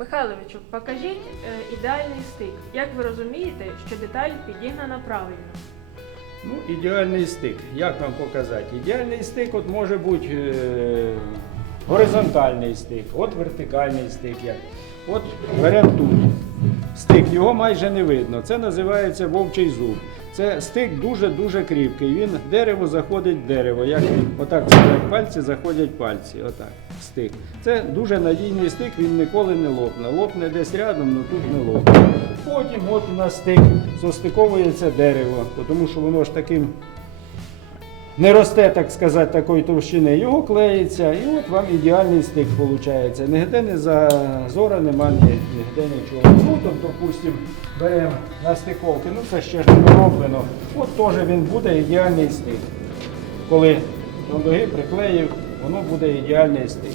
Михайловичу, покажіть е, ідеальний стик. Як ви розумієте, що деталь підігнана правильно? Ну, ідеальний стик. Як вам показати? Ідеальний стик от може бути е, горизонтальний стик, от вертикальний стик. Як. От беремо тут. Стик, його майже не видно. Це називається вовчий зуб. Це стик дуже-дуже кріпкий. Він дерево заходить в дерево. Як отак як пальці заходять пальці. Отак. Стик. Це дуже надійний стик, він ніколи не лопне. Лопне десь рядом, але тут не лопне. Потім от у нас стик состиковується дерево, тому що воно ж таким не росте, так сказати, такої товщини, його клеїться, і от вам ідеальний стик виходить. Нігде не зазора немає, нігде нічого. Ну, тут, допустимо, беремо на стиковки, ну це ще ж не роблено. От теж він буде ідеальний стик. Коли до приклеїв, воно буде ідеальний стик.